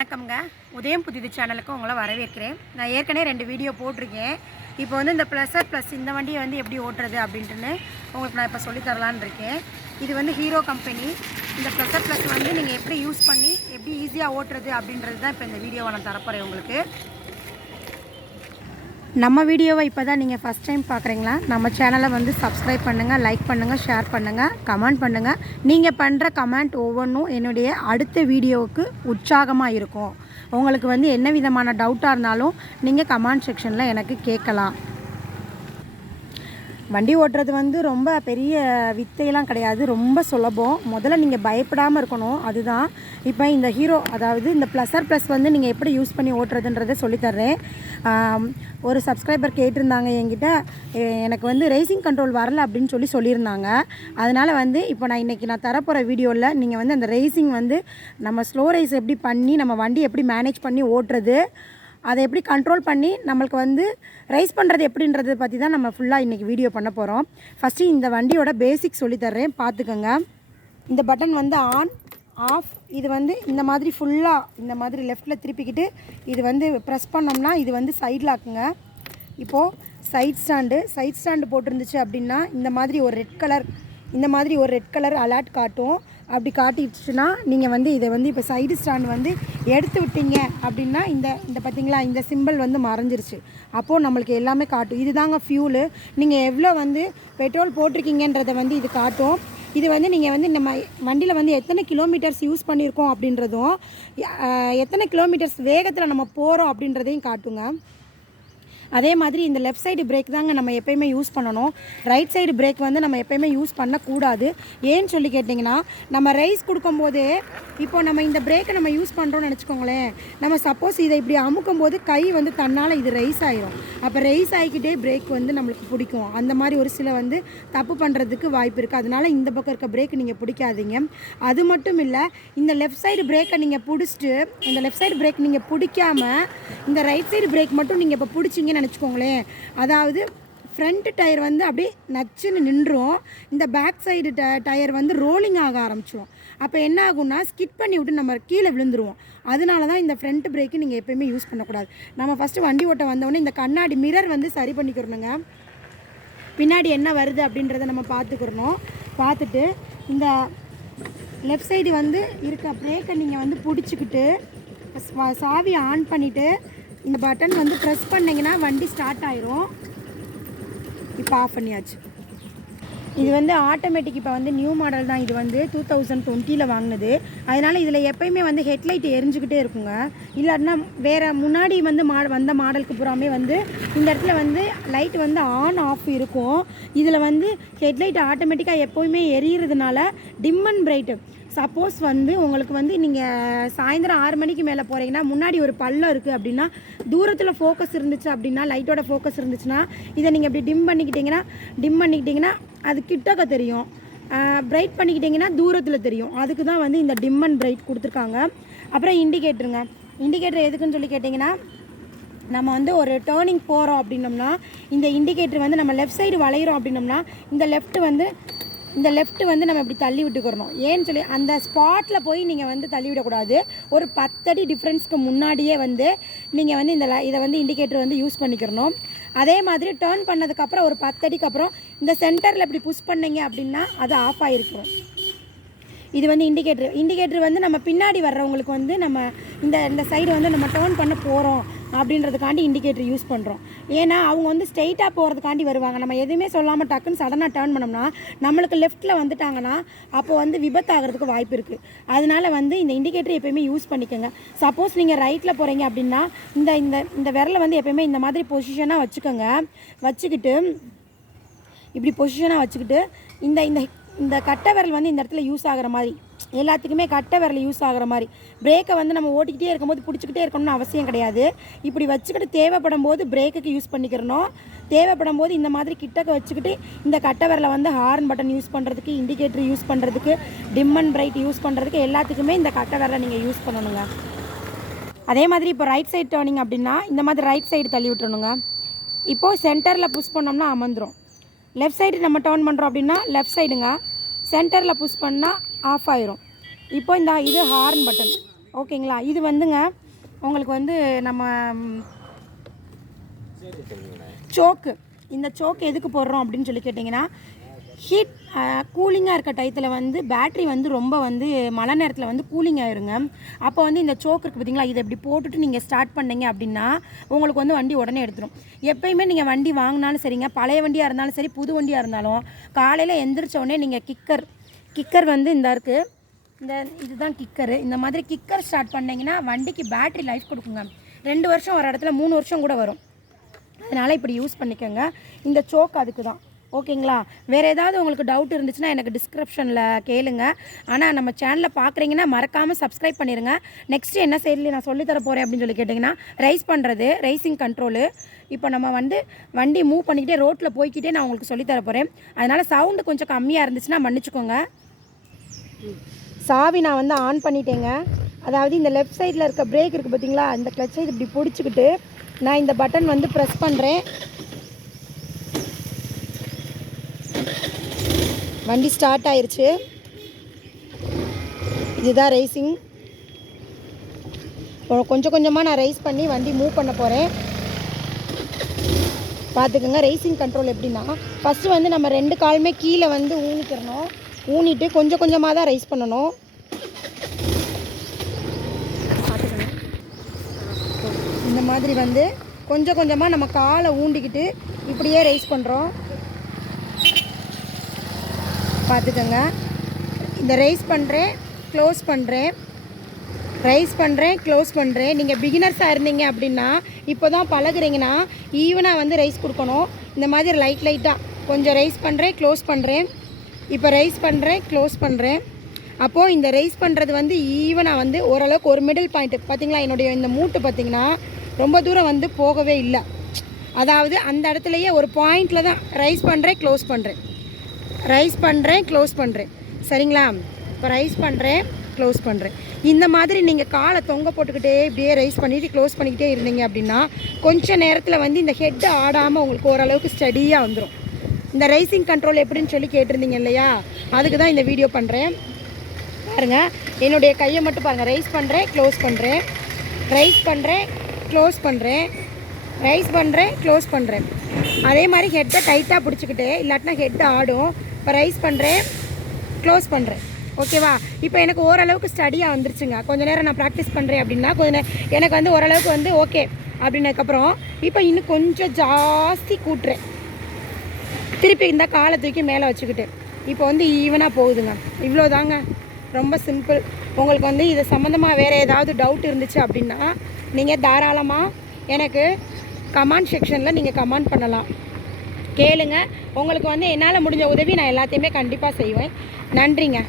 வணக்கம்ங்க. உதயம் புதிது சேனலுக்கு உங்களை வரவேற்கிறேன். நான் ஏற்கனவே 2 வீடியோ போட்டிருக்கேன். இப்போ வந்து இந்த ப்ளஸ் இந்த வண்டியை வந்து எப்படி ஓட்டுறது அப்படின்ட்டுன்னு உங்களுக்கு நான் இப்போ சொல்லித்தரலான்னு இருக்கேன். இது வந்து ஹீரோ கம்பெனி. இந்த ப்ளஸ் வந்து நீங்கள் எப்படி யூஸ் பண்ணி எப்படி ஈஸியாக ஓட்டுறது அப்படின்றது தான் இப்போ இந்த வீடியோவை நான் தரப்போகிறேன் உங்களுக்கு. நம்ம வீடியோவை இப்போ தான் நீங்கள் ஃபஸ்ட் டைம் பார்க்குறீங்களா? நம்ம சேனலை வந்து சப்ஸ்கிரைப் பண்ணுங்கள், லைக் பண்ணுங்கள், ஷேர் பண்ணுங்கள், கமெண்ட் பண்ணுங்கள். நீங்கள் பண்ணுற கமெண்ட் ஒவ்வொன்றும் என்னுடைய அடுத்த வீடியோவுக்கு உற்சாகமாக இருக்கும். உங்களுக்கு வந்து என்ன விதமான டவுட்டாக இருந்தாலும் நீங்கள் கமெண்ட் செக்ஷனில் எனக்கு கேட்கலாம். வண்டி ஓட்டுறது வந்து ரொம்ப பெரிய வித்தையெல்லாம் கிடையாது, ரொம்ப சுலபம். முதல்ல நீங்கள் பயப்படாமல் இருக்கணும், அதுதான். இப்போ இந்த ஹீரோ அதாவது இந்த ப்ளஸ் வந்து நீங்கள் எப்படி யூஸ் பண்ணி ஓட்டுறதுன்றதை சொல்லித்தர்றேன். ஒரு சப்ஸ்கிரைபர் கேட்டிருந்தாங்க என்கிட்ட, எனக்கு வந்து ரேசிங் கண்ட்ரோல் வரலை அப்படின்னு சொல்லியிருந்தாங்க. அதனால் வந்து இப்போ நான் தரப்போகிற வீடியோவில் நீங்கள் வந்து அந்த ரேசிங் வந்து நம்ம ஸ்லோ ரேஸ் எப்படி பண்ணி நம்ம வண்டி எப்படி மேனேஜ் பண்ணி ஓட்டுறது, அதை எப்படி கண்ட்ரோல் பண்ணி நம்மளுக்கு வந்து ரைஸ் பண்ணுறது எப்படின்றத பற்றி தான் நம்ம ஃபுல்லாக இன்றைக்கி வீடியோ பண்ண போகிறோம். ஃபஸ்ட்டு இந்த வண்டியோட பேசிக் சொல்லித்தர்றேன், பார்த்துக்கோங்க. இந்த பட்டன் வந்து ஆன் ஆஃப். இது வந்து இந்த மாதிரி ஃபுல்லாக இந்த மாதிரி லெஃப்ட்டில் திருப்பிக்கிட்டு இது வந்து ப்ரெஸ் பண்ணோம்னா இது வந்து சைடில் ஆக்குங்க. இப்போது சைட் ஸ்டாண்டு போட்டிருந்துச்சு அப்படின்னா இந்த மாதிரி ஒரு ரெட் கலர் அலர்ட் காட்டும். அப்படி காட்டிடுச்சுன்னா நீங்கள் வந்து இதை வந்து இப்போ சைடு ஸ்டாண்டு வந்து எடுத்து விட்டீங்க அப்படின்னா இந்த பார்த்திங்களா, இந்த சிம்பிள் வந்து மறைஞ்சிருச்சு. அப்போது நம்மளுக்கு எல்லாமே காட்டும். இது தாங்க ஃபியூலு. நீங்கள் எவ்வளோ வந்து பெட்ரோல் போட்டிருக்கீங்கன்றதை வந்து இது காட்டும். இது வந்து நீங்கள் வந்து நம்ம வண்டியில் வந்து எத்தனை கிலோமீட்டர்ஸ் யூஸ் பண்ணியிருக்கோம் அப்படின்றதும் எத்தனை கிலோமீட்டர்ஸ் வேகத்தில் நம்ம போகிறோம் அப்படின்றதையும் காட்டுங்க. அதே மாதிரி இந்த லெஃப்ட் சைடு பிரேக் தாங்க நம்ம எப்போயுமே யூஸ் பண்ணணும். ரைட் சைடு பிரேக் வந்து நம்ம எப்போயுமே யூஸ் பண்ணக்கூடாது. ஏன்னு சொல்லி கேட்டிங்கன்னா, நம்ம ரைஸ் கொடுக்கும்போது இப்போ நம்ம இந்த பிரேக்கை நம்ம யூஸ் பண்ணுறோன்னு நினச்சிக்கோங்களேன். நம்ம சப்போஸ் இதை இப்படி அமுக்கும் போது கை வந்து தன்னால் இது ரைஸ் ஆகிரும். அப்போ ரைஸ் ஆகிக்கிட்டே பிரேக் வந்து நம்மளுக்கு பிடிக்கும். அந்த மாதிரி ஒரு சில வந்து தப்பு பண்ணுறதுக்கு வாய்ப்பு இருக்குது. அதனால் இந்த பக்கம் இருக்க பிரேக் நீங்கள் பிடிக்காதீங்க. அது மட்டும் இல்லை, இந்த லெஃப்ட் சைடு பிரேக்கை நீங்கள் பிடிச்சிட்டு இந்த லெஃப்ட் சைடு பிரேக் நீங்கள் பிடிக்காமல் இந்த ரைட் சைடு பிரேக் மட்டும் நீங்கள் இப்போ பிடிச்சிங்கன்னு நினச்சிக்கோங்களேன். அதாவது ஃப்ரண்ட் டயர் வந்து அப்படியே நச்சுன்னு நின்றும், இந்த பேக் சைடு டயர் வந்து ரோலிங் ஆக ஆரம்பிச்சிடும். அப்போ என்ன ஆகும்னா ஸ்கிட் பண்ணி விட்டு நம்ம கீழே விழுந்துருவோம். அதனால தான் இந்த ஃப்ரண்ட் பிரேக்கு நீங்கள் எப்போயுமே யூஸ் பண்ணக்கூடாது. நம்ம ஃபஸ்ட்டு வண்டி ஓட்ட வந்தோடனே இந்த கண்ணாடி மிரர் வந்து சரி பண்ணிக்கிறணுங்க. பின்னாடி என்ன வருது அப்படின்றத நம்ம பார்த்துட்டு இந்த லெஃப்ட் சைடு வந்து இருக்க பிரேக்கை நீங்கள் வந்து பிடிச்சிக்கிட்டு சாவி ஆன் பண்ணிவிட்டு இந்த பட்டன் வந்து ப்ரெஸ் பண்ணிங்கன்னா வண்டி ஸ்டார்ட் ஆயிரும். இப்போ ஆஃப் பண்ணியாச்சு. இது வந்து ஆட்டோமேட்டிக். இப்போ வந்து நியூ மாடல் தான். இது வந்து 2020 வாங்கினது. அதனால் இதில் எப்போயுமே வந்து ஹெட்லைட் எரிஞ்சுக்கிட்டே இருக்குங்க. இல்லாட்டினா வேறு முன்னாடி வந்து வந்த மாடலுக்கு பூராமே வந்து இந்த இடத்துல வந்து லைட் வந்து ஆன் ஆஃப் இருக்கும். இதில் வந்து ஹெட்லைட் ஆட்டோமேட்டிக்காக எப்போயுமே எரியறதுனால டிம் அண்ட் பிரைட்டு. சப்போஸ் வந்து உங்களுக்கு வந்து நீங்கள் சாயந்தரம் 6 மணிக்கு மேலே போகிறீங்கன்னா முன்னாடி ஒரு பள்ளம் இருக்குது அப்படின்னா தூரத்தில் ஃபோக்கஸ் இருந்துச்சு அப்படின்னா லைட்டோட ஃபோக்கஸ் இருந்துச்சுன்னா இதை நீங்கள் இப்படி டிம் பண்ணிக்கிட்டிங்கன்னா அது கிட்டக்க தெரியும். பிரைட் பண்ணிக்கிட்டிங்கன்னா தூரத்தில் தெரியும். அதுக்கு தான் வந்து இந்த டிம் அண்ட் பிரைட் கொடுத்துருக்காங்க. அப்புறம் இண்டிகேட்டர் எதுக்குன்னு சொல்லி கேட்டிங்கன்னா, நம்ம வந்து ஒரு டேர்னிங் போகிறோம் அப்படின்னோம்னா இந்த இண்டிகேட்டர் வந்து நம்ம லெஃப்ட் சைடு வளைகிறோம் அப்படின்னோம்னா இந்த லெஃப்ட் வந்து நம்ம இப்படி தள்ளி விட்டுக்கிறணும். ஏன்னு சொல்லி அந்த ஸ்பாட்டில் போய் நீங்கள் வந்து தள்ளி விடக்கூடாது. ஒரு 10 அடி டிஃப்ரென்ஸ்க்கு முன்னாடியே வந்து நீங்கள் வந்து இதை வந்து இண்டிகேட்டர் வந்து யூஸ் பண்ணிக்கிறணும். அதே மாதிரி டேர்ன் பண்ணதுக்கப்புறம் ஒரு 10 அடிக்கு அப்புறம் இந்த சென்டரில் இப்படி புஷ் பண்ணிங்க அப்படின்னா அது ஆஃப் ஆகிருக்கும். இது வந்து இண்டிகேட்டர் வந்து நம்ம பின்னாடி வர்றவங்களுக்கு வந்து நம்ம இந்த சைடு வந்து நம்ம டேர்ன் பண்ண போகிறோம் அப்படின்றதுக்காண்டி இண்டிகேட்டர் யூஸ் பண்ணுறோம். ஏன்னா அவங்க வந்து ஸ்ட்ரெயிட்டாக போகிறதுக்காண்டி வருவாங்க. நம்ம எதுவுமே சொல்லாமல் டக்குன்னு சடனாக டேர்ன் பண்ணோம்னா நம்மளுக்கு லெஃப்ட்டில் வந்துட்டாங்கன்னா அப்போ வந்து விபத்தாகிறதுக்கு வாய்ப்பு இருக்குது. அதனால் வந்து இந்த இண்டிகேட்டர் எப்போயுமே யூஸ் பண்ணிக்கோங்க. சப்போஸ் நீங்கள் ரைட்டில் போகிறீங்க அப்படின்னா இந்த விரலை வந்து எப்போயுமே இந்த மாதிரி பொசிஷனாக வச்சுக்கிட்டு இப்படி பொசிஷனாக வச்சுக்கிட்டு இந்த கட்டை விரல் வந்து இந்த இடத்துல யூஸ் ஆகிற மாதிரி, எல்லாத்துக்குமே கட்டை விரல் யூஸ் ஆகிற மாதிரி பிரேக்கை வந்து நம்ம ஓட்டிக்கிட்டே இருக்கும்போது பிடிச்சிக்கிட்டே இருக்கணும்னு அவசியம் கிடையாது. இப்படி வச்சுக்கிட்டு தேவைப்படும் போது பிரேக்குக்கு யூஸ் பண்ணிக்கிறணும். தேவைப்படும் போது இந்த மாதிரி கிட்டக்க வச்சுக்கிட்டு இந்த கட்டை விரலை வந்து ஹார்ன் பட்டன் யூஸ் பண்ணுறதுக்கு, இண்டிகேட்டர் யூஸ் பண்ணுறதுக்கு, டிம் அண்ட் பிரைட் யூஸ் பண்ணுறதுக்கு எல்லாத்துக்குமே இந்த கட்டை விரலை நீங்கள் யூஸ் பண்ணணுங்க. அதே மாதிரி இப்போ ரைட் சைடு டேர்னிங் அப்படின்னா இந்த மாதிரி ரைட் சைடு தள்ளி விட்டுறணுங்க. இப்போது சென்டரில் புஷ் பண்ணோம்னா அமர்ந்துடும். லெஃப்ட் சைடு நம்ம டேர்ன் பண்ணுறோம் அப்படின்னா லெஃப்ட் சைடுங்க, சென்டரில் புஷ் பண்ணால் ஆஃப் ஆயிரும். இப்போ இது ஹார்ன் பட்டன். ஓகேங்களா. இது வந்துங்க உங்களுக்கு வந்து நம்ம சோக்கு, இந்த சோக்கு எதுக்கு போடுறோம் அப்படின்னு சொல்லி கேட்டிங்கன்னா, ஹீட் கூலிங்காக இருக்க டயத்தில் வந்து பேட்ரி வந்து ரொம்ப வந்து மழை நேரத்தில் வந்து கூலிங் ஆயிருங்க. அப்போ வந்து இந்த சோக்கு இருக்குது பார்த்தீங்களா, இதை இப்படி போட்டுட்டு நீங்கள் ஸ்டார்ட் பண்ணிங்க அப்படின்னா உங்களுக்கு வந்து வண்டி உடனே எடுத்துடும். எப்போயுமே நீங்கள் வண்டி வாங்கினாலும் சரிங்க, பழைய வண்டியாக இருந்தாலும் சரி, புது வண்டியாக இருந்தாலும் காலையில் எந்திரிச்ச உடனே நீங்கள் கிக்கர் வந்து இந்த இருக்குது, இதுதான் கிக்கரு. இந்த மாதிரி கிக்கர் ஸ்டார்ட் பண்ணிங்கன்னா வண்டிக்கு பேட்ரி லைஃப் கொடுக்குங்க. 2 வருஷம் வர இடத்துல 3 வருஷம் கூட வரும். அதனால் இப்படி யூஸ் பண்ணிக்கோங்க. இந்த சோக் அதுக்கு தான். ஓகேங்களா. வேறு ஏதாவது உங்களுக்கு டவுட் இருந்துச்சுன்னா எனக்கு டிஸ்கிரிப்ஷனில் கேளுங்க. ஆனால் நம்ம சேனலில் பார்க்குறீங்கன்னா மறக்காமல் சப்ஸ்கிரைப் பண்ணிடுங்க. நெக்ஸ்ட்டு என்ன செய்யல நான் சொல்லித்தர போகிறேன் அப்படின்னு சொல்லி கேட்டிங்கன்னா, ரைசிங் கண்ட்ரோலு. இப்போ நம்ம வந்து வண்டி மூவ் பண்ணிக்கிட்டே ரோட்டில் போய்கிட்டே நான் உங்களுக்கு சொல்லித்தர போகிறேன். அதனால் சவுண்டு கொஞ்சம் கம்மியாக இருந்துச்சுன்னா மன்னிச்சுக்கோங்க. சாவி நான் வந்து ஆன் பண்ணிட்டேங்க. அதாவது இந்த லெஃப்ட் சைடில் இருக்க பிரேக் இருக்குது பார்த்தீங்களா, இந்த கிளச்சை இப்படி பிடிச்சிக்கிட்டு நான் இந்த பட்டன் வந்து ப்ரெஸ் பண்ணுறேன். வண்டி ஸ்டார்ட் ஆயிடுச்சு. இதுதான் ரேசிங். கொஞ்சம் கொஞ்சமாக நான் ரைஸ் பண்ணி வண்டி மூவ் பண்ண போகிறேன். பார்த்துக்கோங்க ரேசிங் கண்ட்ரோல் எப்படின்னா, ஃபஸ்ட்டு வந்து நம்ம 2 காலுமே கீழே வந்து ஊனிட்டு கொஞ்சம் கொஞ்சமாக தான் ரைஸ் பண்ணணும். பார்த்துக்கோங்க இந்த மாதிரி வந்து கொஞ்சம் கொஞ்சமாக நம்ம காலை ஊண்டிக்கிட்டு இப்படியே ரைஸ் பண்ணுறோம். பார்த்துக்கோங்க. இந்த ரைஸ் பண்ணுறேன், க்ளோஸ் பண்ணுறேன், ரைஸ் பண்ணுறேன், க்ளோஸ் பண்ணுறேன். நீங்கள் பிகினர்ஸாக இருந்தீங்க அப்படின்னா, இப்போ தான் பழகுறீங்கன்னா ஈவனாக வந்து ரைஸ் கொடுக்கணும். இந்த மாதிரி லைட்டாக கொஞ்சம் ரைஸ் பண்ணுறேன், க்ளோஸ் பண்ணுறேன். இப்போ ரைஸ் பண்ணுறேன், க்ளோஸ் பண்ணுறேன். அப்போது இந்த ரைஸ் பண்ணுறது வந்து ஈவனாக வந்து ஓரளவுக்கு ஒரு மிடில் பாயிண்ட்டு பார்த்தீங்களா. என்னுடைய இந்த மூட்டு பார்த்திங்கன்னா ரொம்ப தூரம் வந்து போகவே இல்லை. அதாவது அந்த இடத்துலையே ஒரு பாயிண்டில் தான் ரைஸ் பண்ணுறேன், க்ளோஸ் பண்ணுறேன், ரைஸ் பண்ணுறேன், க்ளோஸ் பண்ணுறேன். சரிங்களா. இப்போ ரைஸ் பண்ணுறேன், க்ளோஸ் பண்ணுறேன். இந்த மாதிரி நீங்கள் காலை தொங்க போட்டுக்கிட்டே இப்படியே ரைஸ் பண்ணிவிட்டு க்ளோஸ் பண்ணிக்கிட்டே இருந்தீங்க அப்படின்னா கொஞ்சம் நேரத்தில் வந்து இந்த ஹெட்டு ஆடாமல் உங்களுக்கு ஓரளவுக்கு ஸ்டடியாக வந்துடும். இந்த ரைசிங் கண்ட்ரோல் எப்படின்னு சொல்லி கேட்டிருந்தீங்க இல்லையா, அதுக்கு தான் இந்த வீடியோ பண்ணுறேன். பாருங்கள் என்னுடைய கையை மட்டும் பாருங்கள். ரைஸ் பண்ணுறேன், க்ளோஸ் பண்ணுறேன், ரைஸ் பண்ணுறேன், க்ளோஸ் பண்ணுறேன், ரைஸ் பண்ணுறேன், க்ளோஸ் பண்ணுறேன். அதே மாதிரி ஹெட்டை டைட்டாக பிடிச்சிக்கிட்டு, இல்லாட்டினா ஹெட்டு ஆடும். இப்போ ரைஸ் பண்ணுறேன், க்ளோஸ் பண்ணுறேன். ஓகேவா. இப்போ எனக்கு ஓரளவுக்கு ஸ்டடியாக வந்துருச்சுங்க. கொஞ்சம் நேரம் நான் ப்ராக்டிஸ் பண்ணுறேன் அப்படின்னா எனக்கு வந்து ஓரளவுக்கு வந்து ஓகே அப்படின்னதுக்கப்புறம் இப்போ இன்னும் கொஞ்சம் ஜாஸ்தி கூட்டுறேன். திருப்பி இந்த காலை தூக்கி மேலே வச்சுக்கிட்டு இப்போ வந்து ஈவனாக போகுதுங்க. இவ்வளோ தாங்க, ரொம்ப சிம்பிள். உங்களுக்கு வந்து இது சம்மந்தமாக வேறு ஏதாவது டவுட் இருந்துச்சு அப்படின்னா நீங்கள் தாராளமாக எனக்கு கமெண்ட் செக்ஷனில் நீங்கள் கமெண்ட் பண்ணலாம், கேளுங்க. உங்களுக்கு வந்து என்னால் முடிஞ்ச உதவி நான் எல்லாத்தையுமே கண்டிப்பாக செய்வேன். நன்றிங்க.